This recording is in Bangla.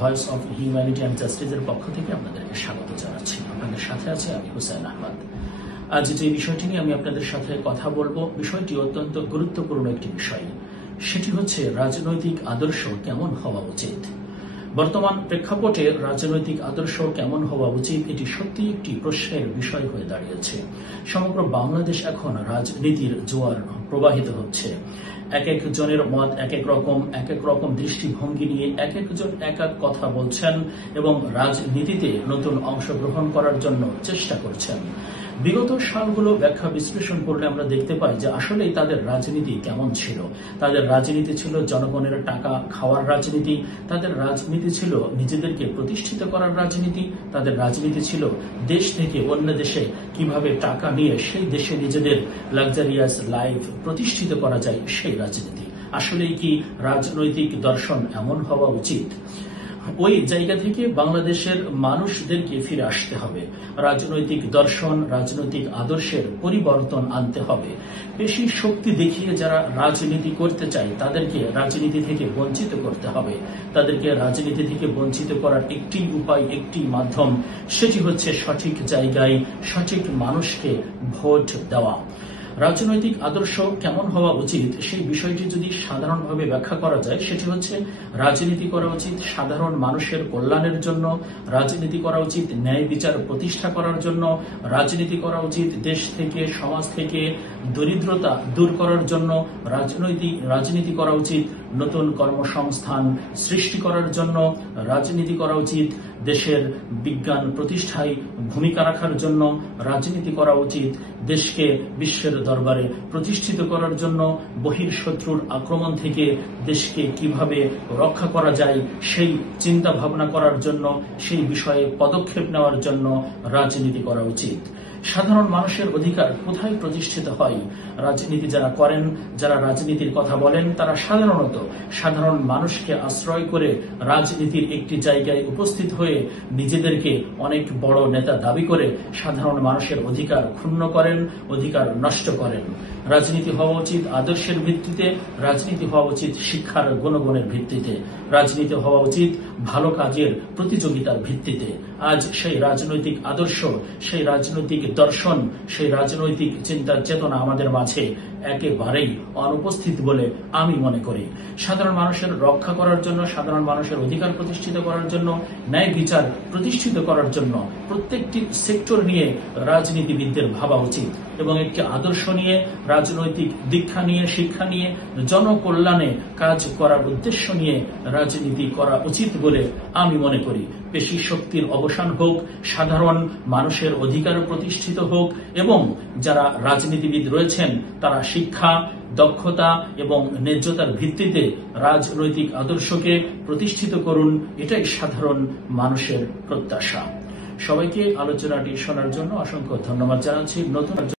ভয়েস অফ হিউম্যানিটি অ্যান্ড জাস্টিসের পক্ষ থেকে আপনাদেরকে স্বাগত জানাচ্ছি। আপনাদের সাথে আছে আমি হুসাইন আহমদ। আজ যে বিষয়টি নিয়ে আমি আপনাদের সাথে কথা বলবো, বিষয়টি অত্যন্ত গুরুত্বপূর্ণ একটি বিষয়। সেটি হচ্ছে রাজনৈতিক আদর্শ কেমন হওয়া উচিত। বর্তমান প্রেক্ষাপটে রাজনৈতিক আদর্শ কেমন হওয়া উচিত এটি সত্যি একটি প্রশ্নের বিষয় হয়ে দাঁড়িয়েছে। সমগ্র বাংলাদেশ এখন রাজনীতির জোয়ার প্রবাহিত হচ্ছে। এক একজনের মত এক এক রকম দৃষ্টিভঙ্গি নিয়ে এক একজন এক এক কথা বলছেন এবং রাজনীতিতে নতুন অংশগ্রহণ করার জন্য চেষ্টা করছেন। বিগত সালগুলো ব্যাখ্যা বিশ্লেষণ করলে আমরা দেখতে পাই যে আসলেই তাদের রাজনীতি কেমন ছিল। তাদের রাজনীতি ছিল জনগণের টাকা খাওয়ার রাজনীতি, তাদের রাজনীতি ছিল নিজেদেরকে প্রতিষ্ঠিত করার রাজনীতি, তাদের রাজনীতি ছিল দেশ থেকে অন্য দেশে কিভাবে টাকা নিয়ে সেই দেশে নিজেদের লাক্সারিয়াস লাইফ প্রতিষ্ঠিত করা যায় সেই রাজনীতি। আসলেই কি রাজনৈতিক দর্শন এমন হওয়া উচিত? ওই জায়গা থেকে বাংলাদেশের মানুষদেরকে ফিরে আসতে হবে। রাজনৈতিক দর্শন, রাজনৈতিক আদর্শের পরিবর্তন আনতে হবে। বেশি শক্তি দেখিয়ে যারা রাজনীতি করতে চায় তাদেরকে রাজনীতি থেকে বঞ্চিত করতে হবে। তাদেরকে রাজনীতি থেকে বঞ্চিত করার একটি উপায়, একটি মাধ্যম, সেটি হচ্ছে সঠিক জায়গায় সঠিক মানুষকে ভোট দেওয়া। রাজনৈতিক আদর্শ কেমন হওয়া উচিত সেই বিষয়টি যদি সাধারণভাবে ব্যাখ্যা করা যায়, সেটি হচ্ছে রাজনীতি করা উচিত সাধারণ মানুষের কল্যাণের জন্য, রাজনীতি করা উচিত ন্যায় বিচার প্রতিষ্ঠা করার জন্য, রাজনীতি করা উচিত দেশ থেকে সমাজ থেকে দরিদ্রতা দূর করার জন্য, রাজনীতি করা উচিত নতুন কর্মসংস্থান সৃষ্টি করার জন্য, রাজনীতি করা উচিত দেশের বিজ্ঞান প্রতিষ্ঠায় ভূমিকা রাখার জন্য, রাজনীতি করা উচিত দেশকে বিশ্বের দরবারে প্রতিষ্ঠিত করার জন্য, বহির্শত্রুর আক্রমণ থেকে দেশকে কিভাবে রক্ষা করা যায় সেই চিন্তা ভাবনা করার জন্য, সেই বিষয়ে পদক্ষেপ নেওয়ার জন্য রাজনীতি করা উচিত। সাধারণ মানুষের অধিকার কোথায় প্রতিষ্ঠিত হয়? রাজনীতি যারা করেন, যারা রাজনীতির কথা বলেন, তারা সাধারণত সাধারণ মানুষকে আশ্রয় করে রাজনীতির একটি জায়গায় উপস্থিত হয়ে নিজেদেরকে অনেক বড় নেতা দাবি করে সাধারণ মানুষের অধিকার ক্ষুণ্ণ করেন, অধিকার নষ্ট করেন। রাজনীতি হওয়া উচিত আদর্শের ভিত্তিতে, রাজনীতি হওয়া উচিত শিক্ষার গুণগণের ভিত্তিতে, রাজনীতি হওয়া উচিত ভালো কাজের প্রতিযোগিতার ভিত্তিতে। আজ সেই রাজনৈতিক আদর্শ, সেই রাজনৈতিক দর্শন, সেই রাজনৈতিক চিন্তা চেতনা আমাদের মাঝে একেবারেই অনুপস্থিত বলে আমি মনে করি। সাধারণ মানুষের রক্ষা করার জন্য, সাধারণ মানুষের অধিকার প্রতিষ্ঠিত করার জন্য, ন্যায় বিচার প্রতিষ্ঠিত করার জন্য প্রত্যেকটি সেক্টর নিয়ে রাজনীতিবিদদের ভাবা উচিত এবং একটি আদর্শ নিয়ে, রাজনৈতিক দীক্ষা নিয়ে, শিক্ষা নিয়ে, জনকল্যাণে কাজ করার উদ্দেশ্য নিয়ে রাজনীতি করা উচিত বলে আমি মনে করি। পেশি শক্তির অবসান হোক, সাধারণ মানুষের অধিকার প্রতিষ্ঠিত হোক এবং যারা রাজনীতিবিদ রয়েছেন তারা শিক্ষা, দক্ষতা এবং ন্যায্যতার ভিত্তিতে রাজনৈতিক আদর্শকে প্রতিষ্ঠিত করুন। এটাই সাধারণ মানুষের প্রত্যাশা। সবাইকে আলোচনাটি শোনার জন্য অসংখ্য ধন্যবাদ জানাচ্ছি। নতুন